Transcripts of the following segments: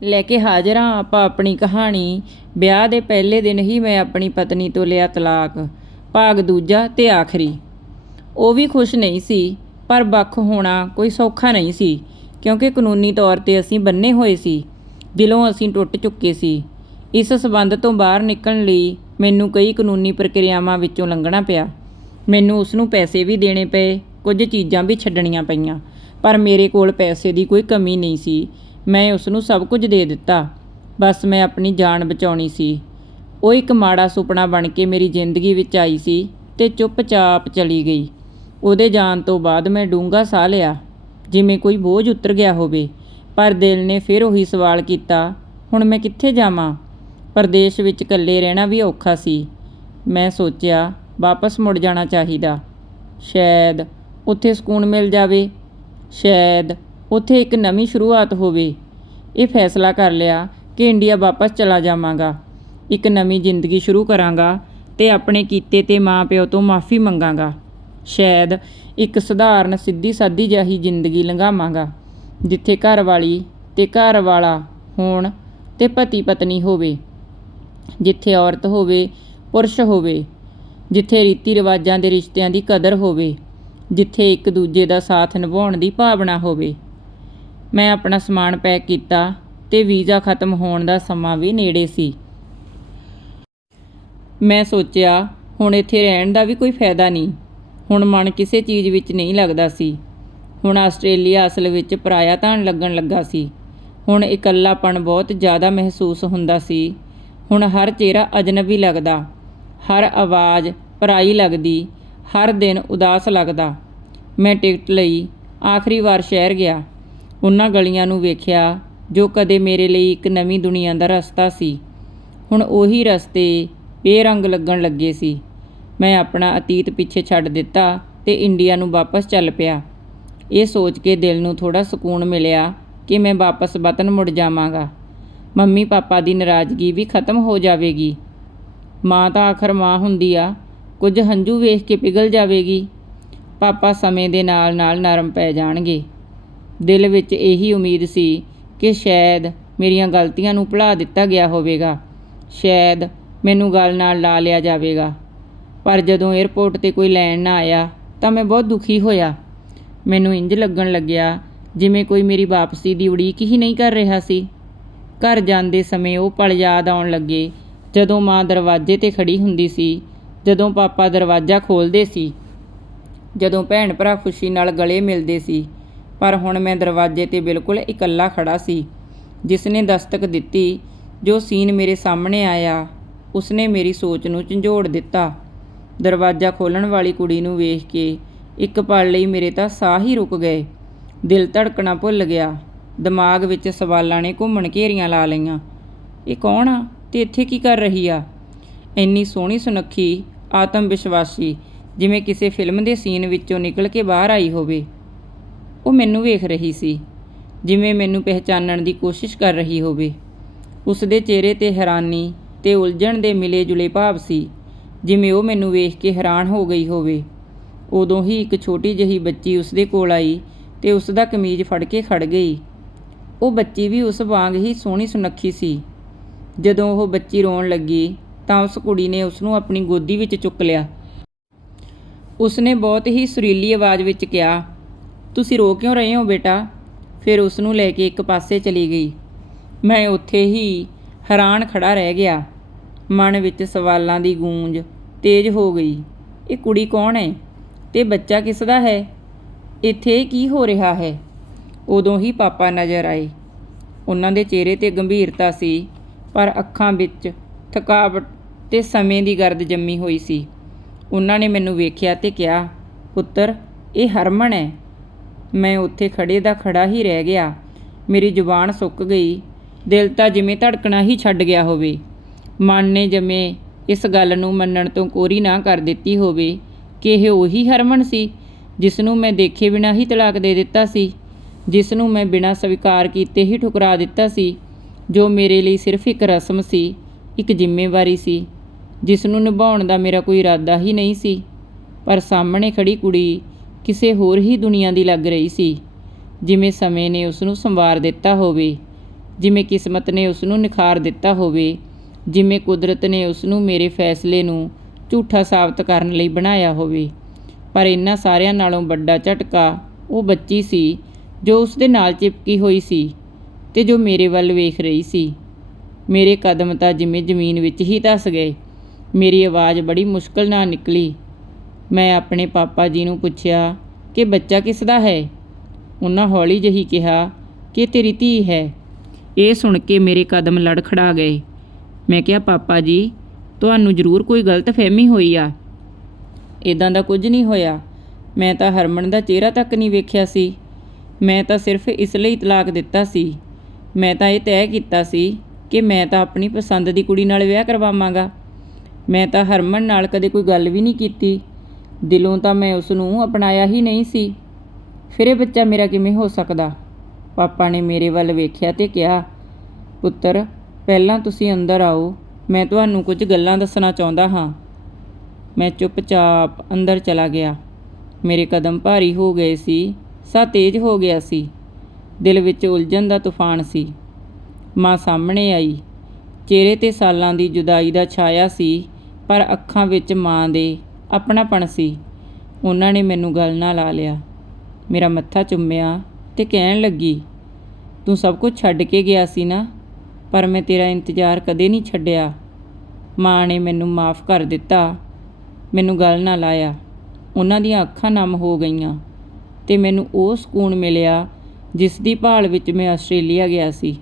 ਲੈ ਕੇ ਹਾਜ਼ਰ ਹਾਂ ਆਪਾਂ ਆਪਣੀ ਕਹਾਣੀ। ਵਿਆਹ ਦੇ ਪਹਿਲੇ ਦਿਨ ਹੀ ਮੈਂ ਆਪਣੀ ਪਤਨੀ ਤੋਂ ਲਿਆ ਤਲਾਕ। ਭਾਗ ਦੂਜਾ ਤੇ ਆਖਰੀ। ਉਹ ਵੀ ਖੁਸ਼ ਨਹੀਂ ਸੀ, ਪਰ ਵੱਖ ਹੋਣਾ ਕੋਈ ਸੌਖਾ ਨਹੀਂ ਸੀ, ਕਿਉਂਕਿ ਕਾਨੂੰਨੀ ਤੌਰ ਤੇ ਅਸੀਂ ਬੰਨੇ ਹੋਏ ਸੀ, ਦਿਲੋਂ ਅਸੀਂ ਟੁੱਟ ਚੁੱਕੇ ਸੀ। ਇਸ ਸਬੰਧ ਤੋਂ ਬਾਹਰ ਨਿਕਲਣ ਲਈ ਮੈਨੂੰ ਕਈ ਕਾਨੂੰਨੀ ਪ੍ਰਕਿਰਿਆਵਾਂ ਵਿੱਚੋਂ ਲੰਘਣਾ ਪਿਆ। ਮੈਨੂੰ ਉਸ ਨੂੰ ਪੈਸੇ ਵੀ ਦੇਣੇ ਪਏ, ਕੁਝ ਚੀਜ਼ਾਂ ਵੀ ਛੱਡਣੀਆਂ ਪਈਆਂ, ਪਰ ਮੇਰੇ ਕੋਲ ਪੈਸੇ ਦੀ ਕੋਈ ਕਮੀ ਨਹੀਂ ਸੀ। ਮੈਂ ਉਸ ਨੂੰ ਸਭ ਕੁਝ ਦੇ ਦਿੱਤਾ। ਬਸ ਮੈਂ ਆਪਣੀ ਜਾਨ ਬਚਾਉਣੀ ਸੀ। ਉਹ ਇੱਕ ਮਾੜਾ ਸੁਪਨਾ ਬਣ ਕੇ ਮੇਰੀ ਜ਼ਿੰਦਗੀ ਵਿੱਚ ਆਈ ਸੀ ਤੇ ਚੁੱਪਚਾਪ ਚਲੀ ਗਈ। ਉਹਦੇ ਜਾਣ ਤੋਂ ਬਾਅਦ ਮੈਂ ਡੂੰਘਾ ਸਾਹ ਲਿਆ। ਜਿਵੇਂ ਕੋਈ ਬੋਝ ਉਤਰ ਗਿਆ ਹੋਵੇ, ਪਰ ਦਿਲ ਨੇ ਫਿਰ ਉਹੀ ਸਵਾਲ ਕੀਤਾ, ਹੁਣ ਮੈਂ ਕਿੱਥੇ ਜਾਵਾਂ? ਪਰਦੇਸ਼ ਵਿੱਚ ਇਕੱਲੇ ਰਹਿਣਾ ਵੀ ਔਖਾ ਸੀ। ਮੈਂ ਸੋਚਿਆ, ਵਾਪਸ ਮੁੜ ਜਾਣਾ ਚਾਹੀਦਾ। ਸ਼ਾਇਦ ਉੱਥੇ ਸਕੂਨ ਮਿਲ ਜਾਵੇ। ਸ਼ਾਇਦ ਉੱਥੇ ਇੱਕ ਨਵੀਂ ਸ਼ੁਰੂਆਤ ਹੋਵੇ। ਇਹ ਫੈਸਲਾ ਕਰ ਲਿਆ ਕਿ ਇੰਡੀਆ ਵਾਪਸ ਚਲਾ ਜਾਵਾਂਗਾ। ਇੱਕ ਨਵੀਂ ਜ਼ਿੰਦਗੀ ਸ਼ੁਰੂ ਕਰਾਂਗਾ ਤੇ ਆਪਣੇ ਕੀਤੇ ਤੇ ਮਾਪਿਓ ਤੋਂ ਮਾਫੀ ਮੰਗਾਂਗਾ। ਸ਼ਾਇਦ ਇੱਕ ਸਧਾਰਨ ਸਿੱਧੀ ਸਾਦੀ ਜਿਹੀ ਜ਼ਿੰਦਗੀ ਲੰਘਾਵਾਂਗਾ, ਜਿੱਥੇ ਘਰ ਵਾਲੀ ਤੇ ਘਰ ਵਾਲਾ ਹੋਣ ਤੇ ਪਤੀ ਪਤਨੀ ਹੋਵੇ, ਜਿੱਥੇ ਔਰਤ ਹੋਵੇ, ਪੁਰਸ਼ ਹੋਵੇ, ਜਿੱਥੇ ਰੀਤੀ ਰਿਵਾਜਾਂ ਦੇ ਰਿਸ਼ਤਿਆਂ ਦੀ ਕਦਰ ਹੋਵੇ, ਜਿੱਥੇ ਇੱਕ ਦੂਜੇ ਦਾ ਸਾਥ ਨਿਭਾਉਣ ਦੀ ਭਾਵਨਾ ਹੋਵੇ। ਮੈਂ ਆਪਣਾ ਸਮਾਨ ਪੈਕ ਕੀਤਾ ਤੇ ਵੀਜ਼ਾ ਖਤਮ ਹੋਣ ਦਾ ਸਮਾਂ ਵੀ ਨੇੜੇ ਸੀ। ਮੈਂ ਸੋਚਿਆ, ਹੁਣ ਇੱਥੇ ਰਹਿਣ ਦਾ ਵੀ ਕੋਈ ਫਾਇਦਾ ਨਹੀਂ। ਹੁਣ ਮਨ ਕਿਸੇ ਚੀਜ਼ ਵਿੱਚ ਨਹੀਂ ਲੱਗਦਾ ਸੀ। ਹੁਣ ਆਸਟ੍ਰੇਲੀਆ ਅਸਲ ਵਿੱਚ ਪਰਾਇਆ ਧਾਨ ਲੱਗਣ ਲੱਗਾ ਸੀ। ਹੁਣ ਇਕੱਲਾਪਣ ਬਹੁਤ ਜ਼ਿਆਦਾ ਮਹਿਸੂਸ ਹੁੰਦਾ ਸੀ। ਹੁਣ ਹਰ ਚਿਹਰਾ ਅਜਨਬੀ ਲੱਗਦਾ। ਹਰ ਆਵਾਜ਼ ਪਰਾਈ ਲੱਗਦੀ। ਹਰ ਦਿਨ ਉਦਾਸ ਲੱਗਦਾ। ਮੈਂ ਟਿਕਟ ਲਈ ਆਖਰੀ ਵਾਰ ਸ਼ਹਿਰ ਗਿਆ। ਉਹਨਾਂ ਗਲੀਆਂ ਨੂੰ ਵੇਖਿਆ, ਜੋ ਕਦੇ ਮੇਰੇ ਲਈ ਇੱਕ ਨਵੀਂ ਦੁਨੀਆ ਦਾ ਰਸਤਾ ਸੀ। ਹੁਣ ਉਹੀ ਰਸਤੇ ਬੇਰੰਗ ਲੱਗਣ ਲੱਗੇ ਸੀ। ਮੈਂ ਆਪਣਾ ਅਤੀਤ ਪਿੱਛੇ ਛੱਡ ਦਿੱਤਾ ਤੇ ਇੰਡੀਆ ਨੂੰ ਵਾਪਸ ਚੱਲ ਪਿਆ। ਇਹ ਸੋਚ ਕੇ ਦਿਲ ਨੂੰ ਥੋੜਾ ਸਕੂਨ ਮਿਲਿਆ ਕਿ ਮੈਂ ਵਾਪਸ ਵਤਨ ਮੁੜ ਜਾਵਾਂਗਾ। ਮੰਮੀ ਪਾਪਾ ਦੀ ਨਾਰਾਜ਼ਗੀ ਵੀ ਖਤਮ ਹੋ ਜਾਵੇਗੀ। ਮਾਂ ਤਾਂ ਆਖਰ ਮਾਂ ਹੁੰਦੀ ਆ, ਕੁਝ ਹੰਝੂ ਵੇਖ ਕੇ ਪਿਘਲ ਜਾਵੇਗੀ। ਪਾਪਾ ਸਮੇਂ ਦੇ ਨਾਲ ਨਾਲ ਨਰਮ ਪੈ ਜਾਣਗੇ। ਦਿਲ ਵਿੱਚ ਇਹੀ ਉਮੀਦ ਸੀ ਕਿ ਸ਼ਾਇਦ ਮੇਰੀਆਂ ਗਲਤੀਆਂ ਨੂੰ ਭੁਲਾ ਦਿੱਤਾ ਗਿਆ ਹੋਵੇਗਾ। ਸ਼ਾਇਦ ਮੈਨੂੰ ਗੱਲ ਨਾਲ ਲਾ ਲਿਆ ਜਾਵੇਗਾ। ਪਰ ਜਦੋਂ 에ਅਰਪੋਰਟ ਤੇ ਕੋਈ ਲੈਣ ਨਾ ਆਇਆ ਤਾਂ ਮੈਂ ਬਹੁਤ ਦੁਖੀ ਹੋਇਆ। ਮੈਨੂੰ ਇੰਜ ਲੱਗਣ ਲੱਗਿਆ ਜਿਵੇਂ ਕੋਈ ਮੇਰੀ ਵਾਪਸੀ ਦੀ ਉਡੀਕ ਹੀ ਨਹੀਂ ਕਰ ਰਿਹਾ ਸੀ। ਘਰ ਜਾਂਦੇ ਸਮੇਂ ਉਹ ਪਲ ਯਾਦ ਆਉਣ ਲੱਗੇ ਜਦੋਂ ਮਾਂ ਦਰਵਾਜ਼ੇ ਤੇ ਖੜੀ ਹੁੰਦੀ ਸੀ, ਜਦੋਂ ਪਾਪਾ ਦਰਵਾਜ਼ਾ ਖੋਲਦੇ ਸੀ, ਜਦੋਂ ਭੈਣ ਭਰਾ ਖੁਸ਼ੀ ਨਾਲ ਗਲੇ ਮਿਲਦੇ ਸੀ। ਪਰ ਹੁਣ ਮੈਂ ਦਰਵਾਜ਼ੇ ਤੇ ਬਿਲਕੁਲ ਇਕੱਲਾ ਖੜਾ ਸੀ। ਜਿਸ ਨੇ ਦਸਤਕ ਦਿੱਤੀ, ਜੋ ਸੀਨ ਮੇਰੇ ਸਾਹਮਣੇ ਆਇਆ, ਉਸਨੇ ਮੇਰੀ ਸੋਚ ਨੂੰ ਝੰਜੋੜ ਦਿੱਤਾ। ਦਰਵਾਜ਼ਾ ਖੋਲਣ ਵਾਲੀ ਕੁੜੀ ਨੂੰ ਵੇਖ ਕੇ ਇੱਕ ਪਲ ਲਈ ਮੇਰੇ ਤਾਂ ਸਾਹ ਹੀ ਰੁਕ ਗਏ। ਦਿਲ ਧੜਕਣਾ ਭੁੱਲ ਗਿਆ। ਦਿਮਾਗ ਵਿੱਚ ਸਵਾਲਾਂ ਨੇ ਘੁੰਮਣ ਘੇਰੀਆਂ ਲਾ ਲਈਆਂ। ਇਹ ਕੌਣ ਆ? ਤੇ ਇੱਥੇ ਕੀ ਕਰ ਰਹੀ ਆ? ਇੰਨੀ ਸੋਹਣੀ ਸੁਨੱਖੀ ਆਤਮ ਵਿਸ਼ਵਾਸੀ ਜਿਵੇਂ ਕਿਸੇ ਫਿਲਮ ਦੇ ਸੀਨ ਵਿੱਚੋਂ ਨਿਕਲ ਕੇ ਬਾਹਰ ਆਈ ਹੋਵੇ। ਉਹ ਮੈਨੂੰ ਵੇਖ ਰਹੀ ਸੀ, ਜਿਵੇਂ ਮੈਨੂੰ ਪਹਿਚਾਨਣ ਦੀ ਕੋਸ਼ਿਸ਼ ਕਰ ਰਹੀ ਹੋਵੇ। ਉਸ ਦੇ ਚਿਹਰੇ ਤੇ ਹੈਰਾਨੀ ਤੇ ਉਲਝਣ ਦੇ ਮਿਲੇ ਜੁਲੇ ਭਾਵ ਸੀ, ਜਿਵੇਂ ਉਹ ਮੈਨੂੰ ਵੇਖ ਕੇ ਹੈਰਾਨ ਹੋ ਗਈ ਹੋਵੇ। ਉਦੋਂ ਹੀ ਇੱਕ ਛੋਟੀ ਜਿਹੀ ਬੱਚੀ ਉਸ ਦੇ ਕੋਲ ਆਈ ਤੇ ਉਸ ਦਾ ਕਮੀਜ਼ ਫੜ ਕੇ ਖੜ ਗਈ। ਉਹ ਬੱਚੀ ਵੀ ਉਸ ਵਾਂਗ ਹੀ ਸੋਹਣੀ ਸੁਨੱਖੀ ਸੀ। ਜਦੋਂ ਉਹ ਬੱਚੀ ਰੋਣ ਲੱਗੀ ਤਾਂ ਉਸ ਕੁੜੀ ਨੇ ਉਸ ਨੂੰ ਆਪਣੀ ਗੋਦੀ ਵਿੱਚ ਚੁੱਕ ਲਿਆ। ਉਸਨੇ ਬਹੁਤ ਹੀ ਸੁਰੀਲੀ ਆਵਾਜ਼ ਵਿੱਚ ਕਿਹਾ ਤੁਸੀਂ ਰੋ ਕਿਉਂ ਰਹੇ ਹੋ ਬੇਟਾ? ਫਿਰ ਉਸ ਨੂੰ ਲੈ ਕੇ ਇੱਕ ਪਾਸੇ ਚਲੀ ਗਈ। ਮੈਂ ਉੱਥੇ ਹੀ ਹੈਰਾਨ ਖੜਾ ਰਹਿ ਗਿਆ। ਮਨ ਵਿੱਚ ਸਵਾਲਾਂ ਦੀ ਗੂੰਜ ਤੇਜ਼ ਹੋ ਗਈ। ਇਹ ਕੁੜੀ ਕੌਣ ਹੈ? ਤੇ ਬੱਚਾ ਕਿਸ ਦਾ ਹੈ? ਇੱਥੇ ਕੀ ਹੋ ਰਿਹਾ ਹੈ? ਉਦੋਂ ਹੀ ਪਾਪਾ ਨਜ਼ਰ ਆਏ। ਉਹਨਾਂ ਦੇ ਚਿਹਰੇ ਤੇ ਗੰਭੀਰਤਾ ਸੀ, ਪਰ ਅੱਖਾਂ ਵਿੱਚ ਥਕਾਵਟ ਤੇ ਸਮੇਂ ਦੀ ਗਰਦ ਜੰਮੀ ਹੋਈ ਸੀ। ਉਹਨਾਂ ਨੇ ਮੈਨੂੰ ਵੇਖਿਆ ਤੇ ਕਿਹਾ, ਪੁੱਤਰ, ਇਹ ਹਰਮਨ ਹੈ। ਮੈਂ ਉੱਥੇ ਖੜੇ ਦਾ ਖੜਾ ਹੀ ਰਹਿ ਗਿਆ। ਮੇਰੀ ਜ਼ੁਬਾਨ ਸੁੱਕ ਗਈ। ਦਿਲ ਤਾਂ ਜਿਵੇਂ ਧੜਕਣਾ ਹੀ ਛੱਡ ਗਿਆ ਹੋਵੇ। ਮਨ ਨੇ ਜਿਵੇਂ ਇਸ ਗੱਲ ਨੂੰ ਮੰਨਣ ਤੋਂ ਕੋਰੀ ਨਾ ਕਰ ਦਿੱਤੀ ਹੋਵੇ ਕਿ ਇਹ ਉਹੀ ਹਰਮਨ ਸੀ ਜਿਸ ਨੂੰ ਮੈਂ ਦੇਖੇ ਬਿਨਾਂ ਹੀ ਤਲਾਕ ਦੇ ਦਿੱਤਾ ਸੀ ਜਿਸ ਨੂੰ ਮੈਂ ਬਿਨਾਂ ਸਵੀਕਾਰ ਕੀਤੇ ਹੀ ਠੁਕਰਾ ਦਿੱਤਾ ਸੀ, ਜੋ ਮੇਰੇ ਲਈ ਸਿਰਫ ਇੱਕ ਰਸਮ ਸੀ, ਇੱਕ ਜ਼ਿੰਮੇਵਾਰੀ ਸੀ ਜਿਸ ਨੂੰ ਨਿਭਾਉਣ ਦਾ ਮੇਰਾ ਕੋਈ ਇਰਾਦਾ ਹੀ ਨਹੀਂ ਸੀ। ਪਰ ਸਾਹਮਣੇ ਖੜੀ ਕੁੜੀ ਕਿਸੇ ਹੋਰ ਹੀ ਦੁਨੀਆ ਦੀ ਲੱਗ ਰਹੀ ਸੀ। ਜਿਵੇਂ ਸਮੇਂ ਨੇ ਉਸ ਨੂੰ ਸੰਵਾਰ ਦਿੱਤਾ ਹੋਵੇ, ਜਿਵੇਂ ਕਿਸਮਤ ਨੇ ਉਸ ਨੂੰ ਨਿਖਾਰ ਦਿੱਤਾ ਹੋਵੇ, ਜਿਵੇਂ ਕੁਦਰਤ ਨੇ ਉਸ ਨੂੰ ਮੇਰੇ ਫੈਸਲੇ ਨੂੰ ਝੂਠਾ ਸਾਬਤ ਕਰਨ ਲਈ ਬਣਾਇਆ ਹੋਵੇ। ਪਰ ਇਹਨਾਂ ਸਾਰਿਆਂ ਨਾਲੋਂ ਵੱਡਾ ਝਟਕਾ ਉਹ ਬੱਚੀ ਸੀ, ਜੋ ਉਸ ਦੇ ਨਾਲ ਚਿਪਕੀ ਹੋਈ ਸੀ ਤੇ ਜੋ ਮੇਰੇ ਵੱਲ ਵੇਖ ਰਹੀ ਸੀ। ਮੇਰੇ ਕਦਮ ਤਾਂ ਜਿਵੇਂ ਜ਼ਮੀਨ ਵਿੱਚ ਹੀ ਧਸ ਗਏ। ਮੇਰੀ ਆਵਾਜ਼ ਬੜੀ ਮੁਸ਼ਕਲ ਨਾਲ ਨਿਕਲੀ। ਮੈਂ ਆਪਣੇ ਪਾਪਾ ਜੀ ਨੂੰ ਪੁੱਛਿਆ ਕਿ ਬੱਚਾ ਕਿਸ ਦਾ ਹੈ? ਉਹਨਾਂ ਹੌਲੀ ਜਿਹੀ ਕਿਹਾ ਕਿ ਤੇਰੀ ਧੀ ਹੈ। ਇਹ ਸੁਣ ਕੇ ਮੇਰੇ ਕਦਮ ਲੜਖੜਾ ਗਏ। ਮੈਂ ਕਿਹਾ, ਪਾਪਾ ਜੀ, ਤੁਹਾਨੂੰ ਜ਼ਰੂਰ ਕੋਈ ਗਲਤ ਫਹਿਮੀ ਹੋਈ ਆ। ਇਦਾਂ ਦਾ ਕੁਝ ਨਹੀਂ ਹੋਇਆ। ਮੈਂ ਤਾਂ ਹਰਮਨ ਦਾ ਚਿਹਰਾ ਤੱਕ ਨਹੀਂ ਵੇਖਿਆ ਸੀ। ਮੈਂ ਤਾਂ ਸਿਰਫ ਇਸ ਲਈ ਤਲਾਕ ਦਿੱਤਾ ਸੀ। ਮੈਂ ਤਾਂ ਇਹ ਤੈਅ ਕੀਤਾ ਸੀ ਕਿ ਮੈਂ ਤਾਂ ਆਪਣੀ ਪਸੰਦ ਦੀ ਕੁੜੀ ਨਾਲ ਵਿਆਹ ਕਰਵਾਵਾਂਗਾ। ਮੈਂ ਤਾਂ ਹਰਮਨ ਨਾਲ ਕਦੇ ਕੋਈ ਗੱਲ ਵੀ ਨਹੀਂ ਕੀਤੀ। ਦਿਲੋਂ ਤਾਂ ਮੈਂ ਉਸ ਨੂੰ ਅਪਣਾਇਆ ਹੀ ਨਹੀਂ ਸੀ। ਫਿਰ ਇਹ ਬੱਚਾ ਮੇਰਾ ਕਿਵੇਂ ਹੋ ਸਕਦਾ? ਪਾਪਾ ਨੇ ਮੇਰੇ ਵੱਲ ਵੇਖਿਆ ਤੇ ਕਿਹਾ, ਪੁੱਤਰ, ਪਹਿਲਾਂ ਤੁਸੀਂ ਅੰਦਰ ਆਓ, ਮੈਂ ਤੁਹਾਨੂੰ ਕੁਝ ਗੱਲਾਂ ਦੱਸਣਾ ਚਾਹੁੰਦਾ ਹਾਂ। ਮੈਂ ਚੁੱਪਚਾਪ ਅੰਦਰ ਚਲਾ ਗਿਆ। ਮੇਰੇ ਕਦਮ ਭਾਰੀ ਹੋ ਗਏ ਸੀ, ਸਾਹ ਤੇਜ਼ ਹੋ ਗਿਆ ਸੀ। ਦਿਲ ਵਿੱਚ ਉਲਝਣ ਦਾ ਤੂਫਾਨ ਸੀ। ਮਾਂ ਸਾਹਮਣੇ ਆਈ। ਚਿਹਰੇ ਤੇ ਸਾਲਾਂ ਦੀ ਜੁਦਾਈ ਦਾ ਛਾਇਆ ਸੀ, ਪਰ ਅੱਖਾਂ ਵਿੱਚ ਮਾਂ ਦੇ ਆਪਣਾਪਣ ਸੀ। ਉਹਨਾਂ ਨੇ ਮੈਨੂੰ ਗਲ ਨਾਲ ਲਾ ਲਿਆ। ਮੇਰਾ ਮੱਥਾ ਚੁੰਮਿਆ ਤੇ ਕਹਿਣ ਲੱਗੀ, ਤੂੰ ਸਭ ਕੁਝ ਛੱਡ ਕੇ ਗਿਆ ਸੀ ਨਾ, ਪਰ ਮੈਂ ਤੇਰਾ ਇੰਤਜ਼ਾਰ ਕਦੇ ਨਹੀਂ ਛੱਡਿਆ। ਮਾਂ ਨੇ ਮੈਨੂੰ ਮਾਫ ਕਰ ਦਿੱਤਾ। ਮੈਨੂੰ ਗਲ ਨਾ ਲਾਇਆ। ਉਹਨਾਂ ਦੀਆਂ ਅੱਖਾਂ ਨਮ ਹੋ ਗਈਆਂ ਤੇ ਮੈਨੂੰ ਉਹ ਸਕੂਨ ਮਿਲਿਆ ਜਿਸ ਦੀ ਭਾਲ ਵਿੱਚ ਮੈਂ ਆਸਟ੍ਰੇਲੀਆ ਗਿਆ ਸੀ।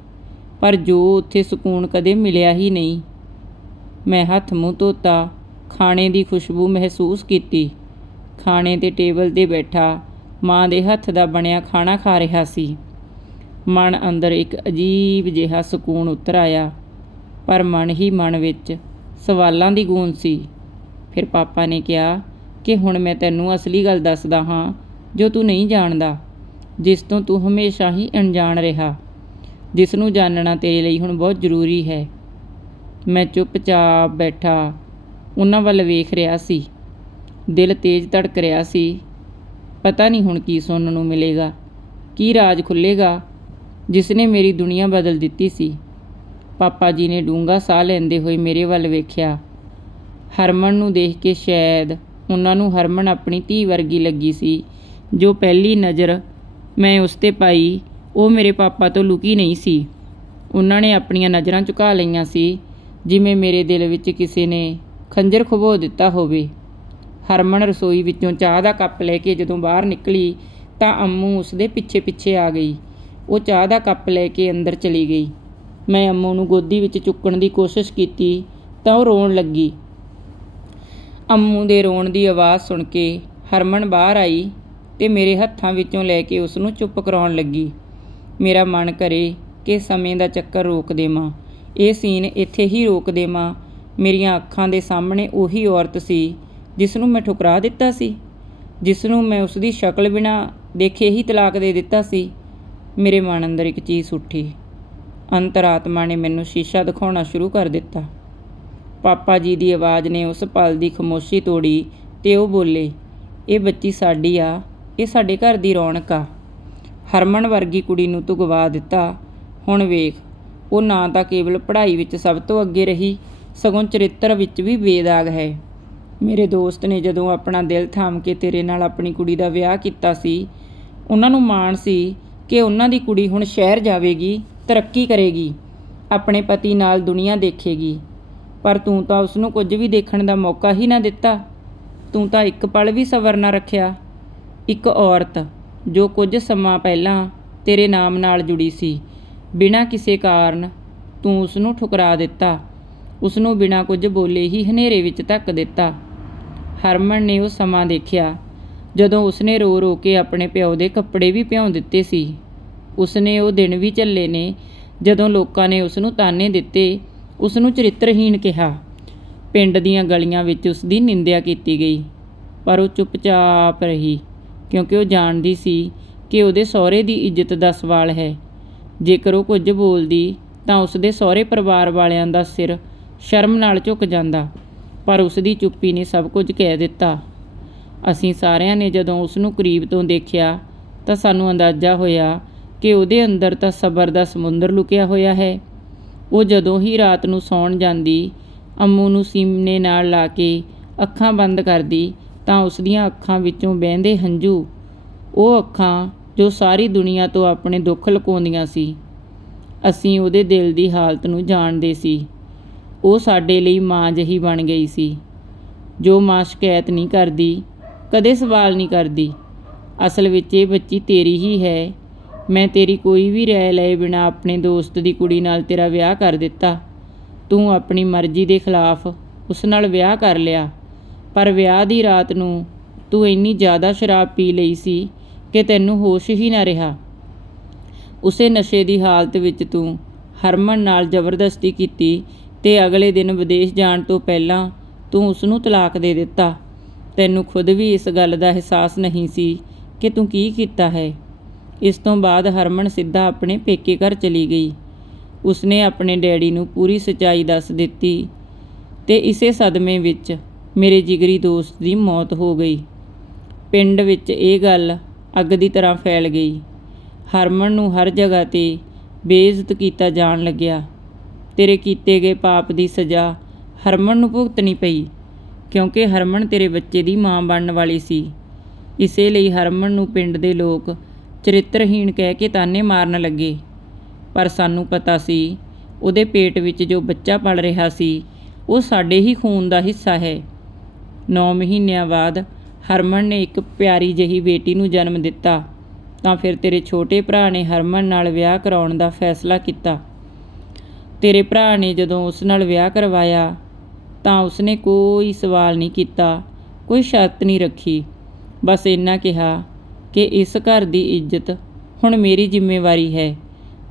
ਪਰ ਜੋ ਉੱਥੇ ਸਕੂਨ ਕਦੇ ਮਿਲਿਆ ਹੀ ਨਹੀਂ। ਮੈਂ ਹੱਥ ਮੂੰਹ ਧੋਤਾ ਖਾਣੇ ਦੀ ਖੁਸ਼ਬੂ ਮਹਿਸੂਸ ਕੀਤੀ। ਖਾਣੇ ਦੇ ਟੇਬਲ ਤੇ ਬੈਠਾ ਮਾਂ ਦੇ ਹੱਥ ਦਾ ਬਣਿਆ ਖਾਣਾ ਖਾ ਰਿਹਾ ਸੀ। ਮਨ ਅੰਦਰ ਇੱਕ ਅਜੀਬ ਜਿਹਾ ਸਕੂਨ ਉਤਰ ਆਇਆ, ਪਰ ਮਨ ਹੀ ਮਨ ਵਿੱਚ ਸਵਾਲਾਂ ਦੀ ਗੂੰਜ ਸੀ। ਫਿਰ ਪਾਪਾ ਨੇ ਕਿਹਾ ਕਿ ਹੁਣ ਮੈਂ ਤੈਨੂੰ ਅਸਲੀ ਗੱਲ ਦੱਸਦਾ ਹਾਂ ਜੋ ਤੂੰ ਨਹੀਂ ਜਾਣਦਾ, ਜਿਸ ਤੋਂ ਤੂੰ ਹਮੇਸ਼ਾ ਹੀ ਅਣਜਾਣ ਰਿਹਾ, ਜਿਸ ਨੂੰ ਜਾਣਨਾ ਤੇਰੇ ਲਈ ਹੁਣ ਬਹੁਤ ਜ਼ਰੂਰੀ ਹੈ। ਮੈਂ ਚੁੱਪਚਾਪ ਬੈਠਾ ਉਹਨਾਂ ਵੱਲ ਵੇਖ ਰਿਹਾ ਸੀ। ਦਿਲ ਤੇਜ਼ ਧੜਕ ਰਿਹਾ ਸੀ। ਪਤਾ ਨਹੀਂ ਹੁਣ ਕੀ ਸੁਣਨ ਨੂੰ ਮਿਲੇਗਾ, ਕੀ ਰਾਜ ਖੁੱਲੇਗਾ ਜਿਸ ਨੇ ਮੇਰੀ ਦੁਨੀਆ ਬਦਲ ਦਿੱਤੀ ਸੀ। ਪਾਪਾ ਜੀ ਨੇ ਡੂੰਘਾ ਸਾਹ ਲੈਂਦੇ ਹੋਏ ਮੇਰੇ ਵੱਲ ਵੇਖਿਆ। ਹਰਮਨ ਨੂੰ ਦੇਖ ਕੇ ਸ਼ਾਇਦ ਉਹਨਾਂ ਨੂੰ ਹਰਮਨ ਆਪਣੀ ਧੀ ਵਰਗੀ ਲੱਗੀ ਸੀ। ਜੋ ਪਹਿਲੀ ਨਜ਼ਰ ਮੈਂ ਉਸ ਤੇ ਪਾਈ, ਉਹ ਮੇਰੇ ਪਾਪਾ ਤੋਂ ਲੁਕੀ ਨਹੀਂ ਸੀ। ਉਹਨਾਂ ਨੇ ਆਪਣੀਆਂ ਨਜ਼ਰਾਂ ਝੁਕਾ ਲਈਆਂ ਸੀ, ਜਿਵੇਂ ਮੇਰੇ ਦਿਲ ਵਿੱਚ ਕਿਸੇ ਨੇ ਖੰਜਰ ਖਬੋ ਦਿੱਤਾ ਹੋਵੇ। ਹਰਮਨ ਰਸੋਈ ਵਿੱਚੋਂ ਚਾਹ ਦਾ ਕੱਪ ਲੈ ਕੇ ਜਦੋਂ ਬਾਹਰ ਨਿਕਲੀ ਤਾਂ ਅੰਮੂ ਉਸਦੇ ਪਿੱਛੇ ਪਿੱਛੇ ਆ ਗਈ। ਉਹ ਚਾਹ ਦਾ ਕੱਪ ਲੈ ਕੇ ਅੰਦਰ ਚਲੀ ਗਈ। ਮੈਂ ਅੰਮੂ ਨੂੰ ਗੋਦੀ ਵਿੱਚ ਚੁੱਕਣ ਦੀ ਕੋਸ਼ਿਸ਼ ਕੀਤੀ ਤਾਂ ਉਹ ਰੋਣ ਲੱਗੀ। ਅੰਮੂ ਦੇ ਰੋਣ ਦੀ ਆਵਾਜ਼ ਸੁਣ ਕੇ ਹਰਮਨ ਬਾਹਰ ਆਈ ਤੇ ਮੇਰੇ ਹੱਥਾਂ ਵਿੱਚੋਂ ਲੈ ਕੇ ਉਸ ਨੂੰ ਚੁੱਪ ਕਰਾਉਣ ਲੱਗੀ। ਮੇਰਾ ਮਨ ਕਰੇ ਕਿ ਸਮੇਂ ਦਾ ਚੱਕਰ ਰੋਕ ਦੇਵਾਂ। ਇਹ ਸੀਨ ਇੱਥੇ ਹੀ ਰੋਕ ਦੇਵਾਂ ਮੇਰੀਆਂ ਅੱਖਾਂ ਦੇ ਸਾਹਮਣੇ ਉਹੀ ਔਰਤ ਸੀ ਜਿਸ ਨੂੰ ਮੈਂ ਠੁਕਰਾ ਦਿੱਤਾ ਸੀ ਜਿਸ ਨੂੰ ਮੈਂ ਉਸ ਦੀ ਸ਼ਕਲ ਬਿਨਾ ਦੇਖੇ ਹੀ ਤਲਾਕ ਦੇ ਦਿੱਤਾ ਸੀ। ਮੇਰੇ ਮਨ ਅੰਦਰ ਇੱਕ ਚੀਜ਼ ਉੱਠੀ। ਅੰਤਰਾਤਮਾ ਨੇ ਮੈਨੂੰ ਸ਼ੀਸ਼ਾ ਦਿਖਾਉਣਾ ਸ਼ੁਰੂ ਕਰ ਦਿੱਤਾ। ਪਾਪਾ ਜੀ ਦੀ ਆਵਾਜ਼ ਨੇ ਉਸ ਪਲ ਦੀ ਖਮੋਸ਼ੀ ਤੋੜੀ ਤੇ ਉਹ ਬੋਲੇ, ਇਹ ਬੱਚੀ ਸਾਡੀ ਆ, ਇਹ ਸਾਡੇ ਘਰ ਦੀ ਰੌਣਕ ਆ। ਹਰਮਨ ਵਰਗੀ ਕੁੜੀ ਨੂੰ ਤੂੰ ਗਵਾ ਦਿੱਤਾ। ਹੁਣ ਵੇਖ, ਉਹ ਨਾ ਤਾਂ ਕੇਵਲ ਪੜ੍ਹਾਈ ਵਿੱਚ ਸਭ ਤੋਂ ਅੱਗੇ ਰਹੀ ਸਗੋਂ ਚਰਿੱਤਰ ਵਿੱਚ ਵੀ ਬੇਦਾਗ ਹੈ। ਮੇਰੇ ਦੋਸਤ ਨੇ ਜਦੋਂ ਆਪਣਾ ਦਿਲ ਥਾਮ ਕੇ ਤੇਰੇ ਨਾਲ ਆਪਣੀ ਕੁੜੀ ਦਾ ਵਿਆਹ ਕੀਤਾ ਸੀ, ਉਹਨਾਂ ਨੂੰ ਮਾਣ ਸੀ ਕਿ ਉਹਨਾਂ ਦੀ ਕੁੜੀ ਹੁਣ ਸ਼ਹਿਰ ਜਾਵੇਗੀ, ਤਰੱਕੀ ਕਰੇਗੀ, ਆਪਣੇ ਪਤੀ ਨਾਲ ਦੁਨੀਆ ਦੇਖੇਗੀ। ਪਰ ਤੂੰ ਤਾਂ ਉਸ ਨੂੰ ਕੁਝ ਵੀ ਦੇਖਣ ਦਾ ਮੌਕਾ ਹੀ ਨਾ ਦਿੱਤਾ। ਤੂੰ ਤਾਂ ਇੱਕ ਪਲ ਵੀ ਸਬਰ ਨਾ ਰੱਖਿਆ। ਇੱਕ ਔਰਤ ਜੋ ਕੁਝ ਸਮਾਂ ਪਹਿਲਾਂ ਤੇਰੇ ਨਾਮ ਨਾਲ ਜੁੜੀ ਸੀ, ਬਿਨਾਂ ਕਿਸੇ ਕਾਰਨ ਤੂੰ ਉਸ ਨੂੰ ਠੁਕਰਾ ਦਿੱਤਾ। ਉਸ ਨੂੰ ਬਿਨਾਂ ਕੁਝ ਬੋਲੇ ਹੀ ਹਨੇਰੇ ਵਿੱਚ ਧੱਕ ਦਿੱਤਾ। ਹਰਮਨ ਨੇ ਉਹ ਸਮਾਂ ਦੇਖਿਆ, ਜਦੋਂ ਉਸਨੇ ਰੋ ਰੋ ਕੇ ਆਪਣੇ ਪਿਓ ਦੇ ਕੱਪੜੇ ਵੀ ਭਿਉਂ ਦਿੱਤੇ ਸੀ। ਉਸਨੇ ਉਹ ਦਿਨ ਵੀ ਝੱਲੇ ਨੇ, ਜਦੋਂ ਲੋਕਾਂ ਨੇ ਉਸ ਨੂੰ ਤਾਨੇ ਦਿੱਤੇ ਉਸ ਨੂੰ ਚਰਿੱਤਰਹੀਣ ਕਿਹਾ। ਪਿੰਡ ਦੀਆਂ ਗਲੀਆਂ ਵਿੱਚ ਉਸ ਦੀ ਨਿੰਦਿਆ ਕੀਤੀ ਗਈ, ਪਰ ਉਹ ਚੁੱਪਚਾਪ ਰਹੀ, ਕਿਉਂਕਿ ਉਹ ਜਾਣਦੀ ਸੀ ਕਿ ਉਹਦੇ ਸਹੁਰੇ ਦੀ ਇੱਜ਼ਤ ਦਾ ਸਵਾਲ ਹੈ। ਜੇਕਰ ਉਹ ਕੁਝ ਬੋਲਦੀ, ਤਾਂ ਉਸ ਦੇ ਸਹੁਰੇ ਪਰਿਵਾਰ ਵਾਲਿਆਂ ਦਾ ਸਿਰ ਸ਼ਰਮ ਨਾਲ ਝੁਕ ਜਾਂਦਾ, ਪਰ ਉਸ ਦੀ ਚੁੱਪੀ ਨੇ ਸਭ ਕੁਝ ਕਹਿ ਦਿੱਤਾ। ਅਸੀਂ ਸਾਰਿਆਂ ਨੇ ਜਦੋਂ ਉਸ ਨੂੰ ਕਰੀਬ ਤੋਂ ਦੇਖਿਆ, ਤਾਂ ਸਾਨੂੰ ਅੰਦਾਜ਼ਾ ਹੋਇਆ ਕਿ ਉਹਦੇ ਅੰਦਰ ਤਾਂ ਸਬਰ ਦਾ ਸਮੁੰਦਰ ਲੁਕਿਆ ਹੋਇਆ ਹੈ। ਉਹ ਜਦੋਂ ਹੀ ਰਾਤ ਨੂੰ ਸੌਣ ਜਾਂਦੀ, ਅੰਮੂ ਨੂੰ ਸੀਮਨੇ ਨਾਲ ਲਾ ਕੇ ਅੱਖਾਂ ਬੰਦ ਕਰਦੀ, ਤਾਂ ਉਸ ਦੀਆਂ ਅੱਖਾਂ ਵਿੱਚੋਂ ਵਹਿੰਦੇ ਹੰਝੂ। ਉਹ ਅੱਖਾਂ ਜੋ ਸਾਰੀ ਦੁਨੀਆ ਤੋਂ ਆਪਣੇ ਦੁੱਖ ਲੁਕਾਉਂਦੀਆਂ ਸੀ। ਅਸੀਂ ਉਹਦੇ ਦਿਲ ਦੀ ਹਾਲਤ ਨੂੰ ਜਾਣਦੇ ਸੀ। ਉਹ ਸਾਡੇ ਲਈ ਮਾਂ ਜਹੀ ਬਣ ਗਈ ਸੀ। ਜੋ ਮਾਂ ਸ਼ਿਕਾਇਤ ਨਹੀਂ ਕਰਦੀ, ਕਦੇ ਸਵਾਲ ਨਹੀਂ ਕਰਦੀ। ਅਸਲ ਵਿੱਚ ਇਹ ਬੱਚੀ ਤੇਰੀ ਹੀ ਹੈ। ਮੈਂ ਤੇਰੀ ਕੋਈ ਵੀ ਰਾਏ ਲਏ ਬਿਨਾ ਆਪਣੇ ਦੋਸਤ ਦੀ ਕੁੜੀ ਨਾਲ ਤੇਰਾ ਵਿਆਹ ਕਰ ਦਿੱਤਾ। ਤੂੰ ਆਪਣੀ ਮਰਜ਼ੀ ਦੇ ਖਿਲਾਫ ਉਸ ਨਾਲ ਵਿਆਹ ਕਰ ਲਿਆ। ਪਰ ਵਿਆਹ ਦੀ ਰਾਤ ਨੂੰ ਤੂੰ ਇੰਨੀ ਜ਼ਿਆਦਾ ਸ਼ਰਾਬ ਪੀ ਲਈ ਸੀ ਕਿ ਤੈਨੂੰ ਹੋਸ਼ ਹੀ ਨਾ ਰਿਹਾ। ਉਸੇ ਨਸ਼ੇ ਦੀ ਹਾਲਤ ਵਿੱਚ ਤੂੰ ਹਰਮਨ ਨਾਲ ਜ਼ਬਰਦਸਤੀ ਕੀਤੀ ਤੇ ਅਗਲੇ ਦਿਨ ਵਿਦੇਸ਼ ਜਾਣ ਤੋਂ ਪਹਿਲਾਂ ਤੂੰ ਉਸ ਨੂੰ ਤਲਾਕ ਦੇ ਦਿੱਤਾ। ਤੈਨੂੰ ਖੁਦ ਵੀ ਇਸ ਗੱਲ ਦਾ ਅਹਿਸਾਸ ਨਹੀਂ ਸੀ ਕਿ ਤੂੰ ਕੀ ਕੀਤਾ ਹੈ। ਇਸ ਤੋਂ ਬਾਅਦ ਹਰਮਨ ਸਿੱਧਾ ਆਪਣੇ ਪੇਕੇ ਘਰ ਚਲੀ ਗਈ। ਉਸਨੇ ਆਪਣੇ ਡੈਡੀ ਨੂੰ ਪੂਰੀ ਸੱਚਾਈ ਦੱਸ ਦਿੱਤੀ ਤੇ ਇਸੇ ਸਦਮੇ ਵਿੱਚ ਮੇਰੇ ਜਿਗਰੀ ਦੋਸਤ ਦੀ ਮੌਤ ਹੋ ਗਈ। ਪਿੰਡ ਵਿੱਚ ਇਹ ਗੱਲ ਅੱਗ ਦੀ ਤਰ੍ਹਾਂ ਫੈਲ ਗਈ। ਹਰਮਨ ਨੂੰ ਹਰ ਜਗ੍ਹਾ ਤੇ ਬੇਇੱਜ਼ਤ ਕੀਤਾ ਜਾਣ ਲੱਗਿਆ। ਤੇਰੇ ਕੀਤੇ ਗਏ ਪਾਪ ਦੀ ਸਜ਼ਾ ਹਰਮਨ ਨੂੰ ਭੁਗਤਣੀ ਪਈ, ਕਿਉਂਕਿ ਹਰਮਨ ਤੇਰੇ ਬੱਚੇ ਦੀ ਮਾਂ ਬਣਨ ਵਾਲੀ ਸੀ। ਇਸੇ ਲਈ ਹਰਮਨ ਨੂੰ ਪਿੰਡ ਦੇ ਲੋਕ ਚਰਿੱਤਰਹੀਣ ਕਹਿ ਕੇ ਤਾਨੇ ਮਾਰਨ ਲੱਗੇ। ਪਰ ਸਾਨੂੰ ਪਤਾ ਸੀ, ਉਹਦੇ ਪੇਟ ਵਿੱਚ ਜੋ ਬੱਚਾ ਪਲ ਰਿਹਾ ਸੀ, ਉਹ ਸਾਡੇ ਹੀ ਖੂਨ ਦਾ ਹਿੱਸਾ ਹੈ। 9 ਮਹੀਨਿਆਂ ਬਾਅਦ ਹਰਮਨ ਨੇ ਇੱਕ ਪਿਆਰੀ ਜਿਹੀ ਬੇਟੀ ਨੂੰ ਜਨਮ ਦਿੱਤਾ, ਤਾਂ ਫਿਰ ਤੇਰੇ ਛੋਟੇ ਭਰਾ ਨੇ ਹਰਮਨ ਨਾਲ ਵਿਆਹ ਕਰਾਉਣ ਦਾ ਫੈਸਲਾ ਕੀਤਾ। ਤੇਰੇ ਭਰਾ ਨੇ ਜਦੋਂ ਉਸ ਨਾਲ ਵਿਆਹ ਕਰਵਾਇਆ ਤਾਂ ਉਸਨੇ ਕੋਈ ਸਵਾਲ ਨਹੀਂ ਕੀਤਾ, ਕੋਈ ਸ਼ਰਤ ਨਹੀਂ ਰੱਖੀ। ਬਸ ਇੰਨਾ ਕਿਹਾ ਕਿ ਇਸ ਘਰ ਦੀ ਇੱਜ਼ਤ ਹੁਣ ਮੇਰੀ ਜ਼ਿੰਮੇਵਾਰੀ ਹੈ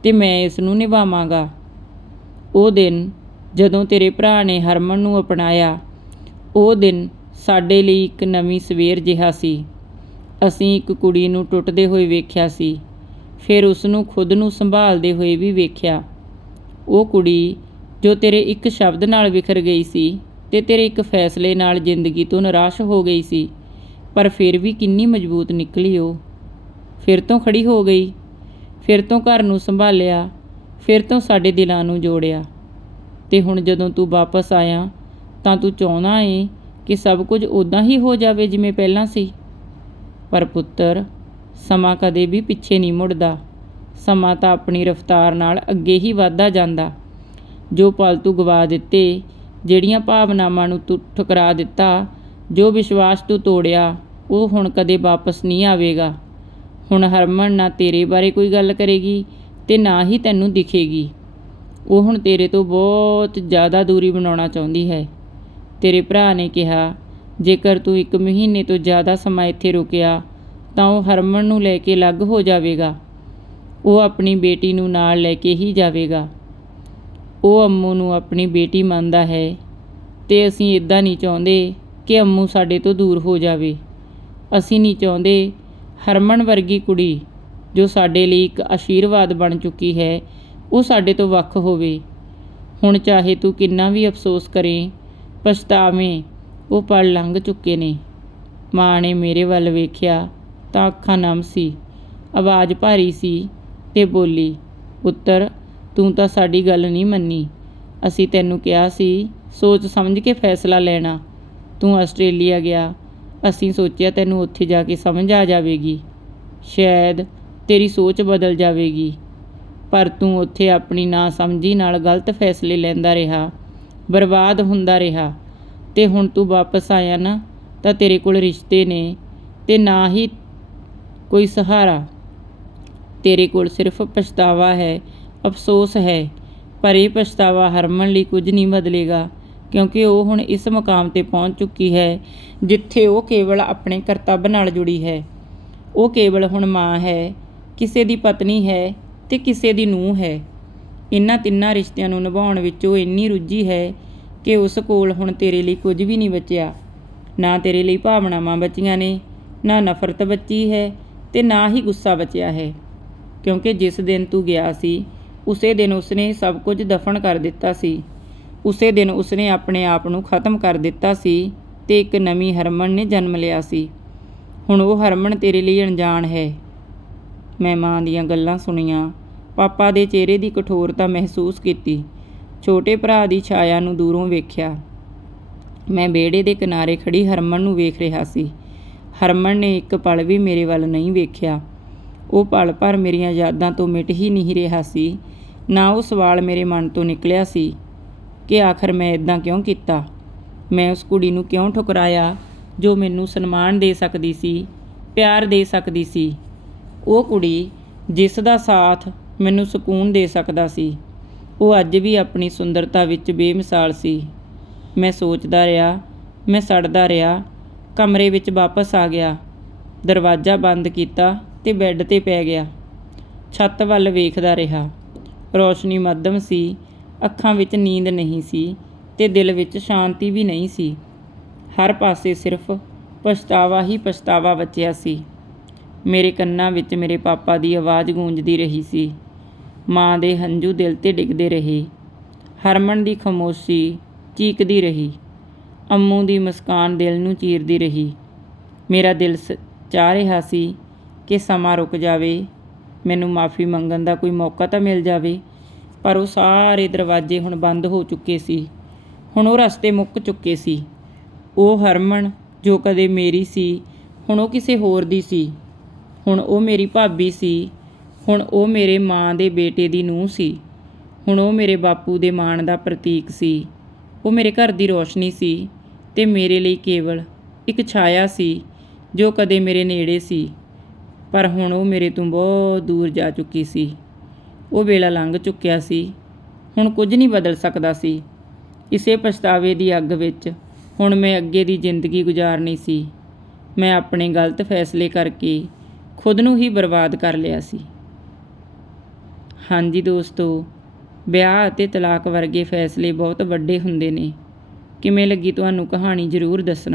ਤੇ ਮੈਂ ਇਸ ਨੂੰ ਨਿਭਾਵਾਂਗਾ। ਉਹ ਦਿਨ ਜਦੋਂ ਤੇਰੇ ਭਰਾ ਨੇ ਹਰਮਨ ਨੂੰ ਅਪਣਾਇਆ, ਉਹ ਦਿਨ ਸਾਡੇ ਲਈ ਇੱਕ ਨਵੀਂ ਸਵੇਰ ਜਿਹਾ ਸੀ। ਅਸੀਂ ਇੱਕ ਕੁੜੀ ਨੂੰ ਟੁੱਟਦੇ ਹੋਏ ਵੇਖਿਆ ਸੀ, ਫਿਰ ਉਸ ਨੂੰ ਖੁਦ ਨੂੰ ਸੰਭਾਲਦੇ ਹੋਏ ਵੀ ਵੇਖਿਆ। ਉਹ ਕੁੜੀ ਜੋ ਤੇਰੇ ਇੱਕ ਸ਼ਬਦ ਨਾਲ ਵਿਖਰ ਗਈ ਸੀ ਤੇ ਤੇਰੇ ਇੱਕ ਫੈਸਲੇ ਨਾਲ ਜ਼ਿੰਦਗੀ ਤੋਂ ਨਿਰਾਸ਼ ਹੋ ਗਈ ਸੀ, ਪਰ ਫਿਰ ਵੀ ਕਿੰਨੀ ਮਜ਼ਬੂਤ ਨਿਕਲੀ ਉਹ। ਫਿਰ ਤੋਂ ਖੜੀ ਹੋ ਗਈ, ਫਿਰ ਤੋਂ ਘਰ ਨੂੰ ਸੰਭਾਲਿਆ, ਫਿਰ ਤੋਂ ਸਾਡੇ ਦਿਲਾਂ ਨੂੰ ਜੋੜਿਆ। ਤੇ ਹੁਣ ਜਦੋਂ ਤੂੰ ਵਾਪਸ ਆਇਆ, ਤਾਂ ਤੂੰ ਚਾਹੁੰਦਾ ਏ ਕਿ ਸਭ ਕੁਝ ਉਦਾਂ ਹੀ ਹੋ ਜਾਵੇ ਜਿਵੇਂ ਪਹਿਲਾਂ ਸੀ। ਪਰ ਪੁੱਤਰ, ਸਮਾਂ ਕਦੇ ਵੀ ਪਿੱਛੇ ਨਹੀਂ ਮੁੜਦਾ। ਸਮਾਂ ਤਾਂ ਆਪਣੀ ਰਫ਼ਤਾਰ ਨਾਲ ਅੱਗੇ ਹੀ ਵਧਦਾ ਜਾਂਦਾ। ਜੋ ਪਲ ਤੂੰ ਗਵਾ ਦਿੱਤੇ, ਜਿਹੜੀਆਂ ਭਾਵਨਾਵਾਂ ਨੂੰ ਤੂੰ, ਠੁਕਰਾ ਦਿੱਤਾ, ਜੋ ਵਿਸ਼ਵਾਸ ਤੂੰ ਤੋੜਿਆ, ਉਹ ਹੁਣ ਕਦੇ ਵਾਪਸ ਨਹੀਂ ਆਵੇਗਾ। ਹੁਣ ਹਰਮਨ ਨਾ ਤੇਰੇ ਬਾਰੇ ਕੋਈ ਗੱਲ ਕਰੇਗੀ ਤੇ ਨਾ ਹੀ ਤੈਨੂੰ ਦਿਖੇਗੀ। ਉਹ ਹੁਣ ਤੇਰੇ ਤੋਂ ਬਹੁਤ ਜ਼ਿਆਦਾ ਦੂਰੀ ਬਣਾਉਣਾ ਚਾਹੁੰਦੀ ਹੈ। ਤੇਰੇ ਭਰਾ ਨੇ ਕਿਹਾ, ਜੇਕਰ ਤੂੰ ਇੱਕ ਮਹੀਨੇ ਤੋਂ ਜ਼ਿਆਦਾ ਸਮਾਂ ਇੱਥੇ ਰੁਕਿਆ, ਤਾਂ ਉਹ ਹਰਮਨ ਨੂੰ ਲੈ ਕੇ ਅਲੱਗ ਹੋ ਜਾਵੇਗਾ। ਉਹ ਆਪਣੀ ਬੇਟੀ ਨੂੰ ਨਾਲ ਲੈ ਕੇ ਹੀ ਜਾਵੇਗਾ। ਉਹ ਅੰਮੂ ਨੂੰ ਆਪਣੀ ਬੇਟੀ ਮੰਨਦਾ ਹੈ ਤੇ ਅਸੀਂ ਇਦਾਂ ਨਹੀਂ ਚਾਹੁੰਦੇ ਕਿ ਅੰਮੂ ਸਾਡੇ ਤੋਂ ਦੂਰ ਹੋ ਜਾਵੇ। ਅਸੀਂ ਨਹੀਂ ਚਾਹੁੰਦੇ ਹਰਮਨ ਵਰਗੀ ਕੁੜੀ ਜੋ ਸਾਡੇ ਲਈ ਇੱਕ ਆਸ਼ੀਰਵਾਦ ਬਣ ਚੁੱਕੀ ਹੈ, ਉਹ ਸਾਡੇ ਤੋਂ ਵੱਖ ਹੋਵੇ। ਹੁਣ ਚਾਹੇ ਤੂੰ ਕਿੰਨਾ ਵੀ ਅਫਸੋਸ ਕਰੇ, ਪਛਤਾਵੇਂ, ਉਹ ਪਲ ਲੰਘ ਚੁੱਕੇ ਨੇ। ਮਾਂ ਨੇ ਮੇਰੇ ਵੱਲ ਵੇਖਿਆ ਤਾਂ ਅੱਖਾਂ ਨਮ ਸੀ, ਆਵਾਜ਼ ਭਾਰੀ ਸੀ ਤੇ ਬੋਲੀ, ਪੁੱਤਰ, ਤੂੰ ਤਾਂ ਸਾਡੀ ਗੱਲ ਨਹੀਂ ਮੰਨੀ। ਅਸੀਂ ਤੈਨੂੰ ਕਿਹਾ ਸੀ, ਸੋਚ ਸਮਝ ਕੇ ਫੈਸਲਾ ਲੈਣਾ। ਤੂੰ ਆਸਟ੍ਰੇਲੀਆ ਗਿਆ। ਅਸੀਂ ਸੋਚਿਆ ਤੈਨੂੰ ਉੱਥੇ ਜਾ ਕੇ ਸਮਝ ਆ ਜਾਵੇਗੀ। ਸ਼ਾਇਦ ਤੇਰੀ ਸੋਚ ਬਦਲ ਜਾਵੇਗੀ। ਪਰ ਤੂੰ ਉੱਥੇ ਆਪਣੀ ਨਾ ਸਮਝੀ ਨਾਲ ਗਲਤ ਫੈਸਲੇ ਲੈਂਦਾ ਰਿਹਾ। ਬਰਬਾਦ ਹੁੰਦਾ ਰਿਹਾ। ਤੇ ਹੁਣ ਤੂੰ ਵਾਪਸ ਆਇਆ ਨਾ, ਤਾਂ ਤੇਰੇ ਕੋਲ ਰਿਸ਼ਤੇ ਨੇ ਤੇ ਨਾ ਹੀ ਕੋਈ ਸਹਾਰਾ। ਤੇਰੇ ਕੋਲ ਸਿਰਫ ਪਛਤਾਵਾ ਹੈ, ਅਫਸੋਸ ਹੈ। ਪਰ ਇਹ ਪਛਤਾਵਾ ਹਰਮਨ ਲਈ ਕੁਝ ਨਹੀਂ ਬਦਲੇਗਾ, ਕਿਉਂਕਿ ਉਹ ਹੁਣ ਇਸ ਮੁਕਾਮ ਤੇ ਪਹੁੰਚ ਚੁੱਕੀ ਹੈ, ਜਿੱਥੇ ਉਹ ਕੇਵਲ ਆਪਣੇ ਕਰਤੱਵ ਨਾਲ ਜੁੜੀ ਹੈ। ਉਹ ਕੇਵਲ ਹੁਣ ਮਾਂ ਹੈ, ਕਿਸੇ ਦੀ ਪਤਨੀ ਹੈ ਤੇ ਕਿਸੇ ਦੀ ਨੂੰਹ ਹੈ। ਇਹਨਾਂ ਤਿੰਨਾਂ ਰਿਸ਼ਤਿਆਂ ਨੂੰ ਨਿਭਾਉਣ ਵਿੱਚ ਉਹ ਇੰਨੀ ਰੁੱਝੀ ਹੈ ਕਿ ਉਸ ਕੋਲ ਹੁਣ ਤੇਰੇ ਲਈ ਕੁਝ ਵੀ ਨਹੀਂ ਬਚਿਆ। ਨਾ ਤੇਰੇ ਲਈ ਭਾਵਨਾਵਾਂ ਬਚੀਆਂ ਨੇ, ਨਾ ਨਫ਼ਰਤ ਬਚੀ ਹੈ ਤੇ ਨਾ ਹੀ ਗੁੱਸਾ ਬਚਿਆ ਹੈ। ਕਿਉਂਕਿ ਜਿਸ ਦਿਨ ਤੂੰ ਗਿਆ ਸੀ, ਉਸੇ ਦਿਨ ਉਸਨੇ ਸਭ ਕੁਝ ਦਫਨ ਕਰ ਦਿੱਤਾ ਸੀ। ਉਸੇ ਦਿਨ ਉਸਨੇ ਆਪਣੇ ਆਪ ਨੂੰ ਖਤਮ ਕਰ ਦਿੱਤਾ ਸੀ ਤੇ ਇੱਕ ਨਵੀਂ ਹਰਮਨ ਨੇ ਜਨਮ ਲਿਆ ਸੀ। ਹੁਣ ਉਹ ਹਰਮਨ ਤੇਰੇ ਲਈ ਅਣਜਾਣ ਹੈ। ਮੈਂ ਮਾਂ ਦੀਆਂ ਗੱਲਾਂ ਸੁਣੀਆਂ। ਪਾਪਾ ਦੇ ਚਿਹਰੇ ਦੀ ਕਠੋਰਤਾ ਮਹਿਸੂਸ ਕੀਤੀ। ਛੋਟੇ ਭਰਾ ਦੀ ਛਾਇਆ ਨੂੰ ਦੂਰੋਂ ਵੇਖਿਆ। ਮੈਂ ਵਿਹੜੇ ਦੇ ਕਿਨਾਰੇ ਖੜੀ ਹਰਮਨ ਨੂੰ ਵੇਖ ਰਿਹਾ ਸੀ। ਹਰਮਨ ਨੇ ਇੱਕ ਪਲ ਵੀ ਮੇਰੇ ਵੱਲ ਨਹੀਂ ਵੇਖਿਆ। ਉਹ ਪਲ ਭਰ ਮੇਰੀਆਂ ਯਾਦਾਂ ਤੋਂ ਮਿਟ ਹੀ ਨਹੀਂ ਰਿਹਾ ਸੀ, ਨਾ ਉਹ ਸਵਾਲ ਮੇਰੇ ਮਨ ਤੋਂ ਨਿਕਲਿਆ ਸੀ ਕਿ ਆਖਰ ਮੈਂ ਇਦਾਂ ਕਿਉਂ ਕੀਤਾ? ਮੈਂ ਉਸ ਕੁੜੀ ਨੂੰ ਕਿਉਂ ਠੁਕਰਾਇਆ ਜੋ ਮੈਨੂੰ ਸਨਮਾਨ ਦੇ ਸਕਦੀ ਸੀ, ਪਿਆਰ ਦੇ ਸਕਦੀ ਸੀ? ਉਹ ਕੁੜੀ ਜਿਸ ਦਾ ਸਾਥ ਮੈਨੂੰ ਸਕੂਨ ਦੇ ਸਕਦਾ ਸੀ, ਉਹ ਅੱਜ ਵੀ ਆਪਣੀ ਸੁੰਦਰਤਾ ਵਿੱਚ ਬੇਮਿਸਾਲ ਸੀ। ਮੈਂ ਸੋਚਦਾ ਰਿਹਾ, ਮੈਂ ਸੜਦਾ ਰਿਹਾ, ਕਮਰੇ ਵਿੱਚ ਵਾਪਸ ਆ ਗਿਆ, ਦਰਵਾਜ਼ਾ ਬੰਦ ਕੀਤਾ ਤੇ ਬੈੱਡ ਤੇ ਪੈ ਗਿਆ। ਛੱਤ ਵੱਲ ਵੇਖਦਾ ਰਿਹਾ। ਰੌਸ਼ਨੀ ਮੱਧਮ ਸੀ, ਅੱਖਾਂ ਵਿੱਚ ਨੀਂਦ ਨਹੀਂ ਸੀ ਤੇ ਦਿਲ ਵਿੱਚ ਸ਼ਾਂਤੀ ਵੀ ਨਹੀਂ ਸੀ। ਹਰ ਪਾਸੇ ਸਿਰਫ ਪਛਤਾਵਾ ਹੀ ਪਛਤਾਵਾ ਬਚਿਆ ਸੀ। ਮੇਰੇ ਕੰਨਾਂ ਵਿੱਚ ਮੇਰੇ ਪਾਪਾ ਦੀ ਆਵਾਜ਼ ਗੂੰਜਦੀ ਰਹੀ ਸੀ। ਮਾਂ ਦੇ ਹੰਝੂ ਦਿਲ ਤੇ ਡਿੱਗਦੇ ਰਹੇ। ਹਰਮਨ ਦੀ ਖਾਮੋਸ਼ੀ ਚੀਕਦੀ ਰਹੀ। ਅੰਮੂ ਦੀ ਮੁਸਕਾਨ ਦਿਲ ਨੂੰ ਚੀਰਦੀ ਰਹੀ। ਮੇਰਾ ਦਿਲ ਸ- ਚਾਹ ਰਿਹਾ ਸੀ ਕਿ ਸਮਾਂ ਰੁਕ ਜਾਵੇ, ਮੈਨੂੰ ਮਾਫੀ ਮੰਗਣ ਦਾ ਕੋਈ ਮੌਕਾ ਤਾਂ ਮਿਲ ਜਾਵੇ। ਪਰ ਉਹ ਸਾਰੇ ਦਰਵਾਜ਼ੇ ਹੁਣ ਬੰਦ ਹੋ ਚੁੱਕੇ ਸੀ। ਹੁਣ ਉਹ ਰਸਤੇ ਮੁੱਕ ਚੁੱਕੇ ਸੀ। ਉਹ ਹਰਮਨ ਜੋ ਕਦੇ ਮੇਰੀ ਸੀ, ਹੁਣ ਉਹ ਕਿਸੇ ਹੋਰ ਦੀ ਸੀ। ਹੁਣ ਉਹ ਮੇਰੀ ਭਾਬੀ ਸੀ, ਹੁਣ ਉਹ ਮੇਰੇ ਮਾਂ ਦੇ ਬੇਟੇ ਦੀ ਨੂੰਹ ਸੀ। ਹੁਣ ਉਹ ਮੇਰੇ ਬਾਪੂ ਦੇ ਮਾਣ ਦਾ ਪ੍ਰਤੀਕ ਸੀ। ਉਹ ਮੇਰੇ ਘਰ ਦੀ ਰੋਸ਼ਨੀ ਸੀ ਤੇ ਮੇਰੇ ਲਈ ਕੇਵਲ ਇੱਕ ਛਾਇਆ ਸੀ, ਜੋ ਕਦੇ ਮੇਰੇ ਨੇੜੇ ਸੀ। ਪਰ ਹੁਣ ਉਹ ਮੇਰੇ ਤੋਂ ਬਹੁਤ ਦੂਰ ਜਾ ਚੁੱਕੀ ਸੀ। ਉਹ ਵੇਲਾ ਲੰਘ ਚੁੱਕਿਆ ਸੀ। ਹੁਣ ਕੁਝ ਨਹੀਂ ਬਦਲ ਸਕਦਾ ਸੀ। ਇਸੇ ਪਛਤਾਵੇ ਦੀ ਅੱਗ ਵਿੱਚ ਹੁਣ ਮੈਂ ਅੱਗੇ ਦੀ ਜ਼ਿੰਦਗੀ ਗੁਜ਼ਾਰਨੀ ਸੀ। ਮੈਂ ਆਪਣੇ ਗਲਤ ਫੈਸਲੇ ਕਰਕੇ ਖੁਦ ਨੂੰ ਹੀ ਬਰਬਾਦ ਕਰ ਲਿਆ ਸੀ। ਹਾਂਜੀ ਦੋਸਤੋ, ਵਿਆਹ ਅਤੇ ਤਲਾਕ ਵਰਗੇ ਫੈਸਲੇ ਬਹੁਤ ਵੱਡੇ ਹੁੰਦੇ ਨੇ। ਕਿਵੇਂ ਲੱਗੀ ਤੁਹਾਨੂੰ ਕਹਾਣੀ ਜ਼ਰੂਰ ਦੱਸਣਾ।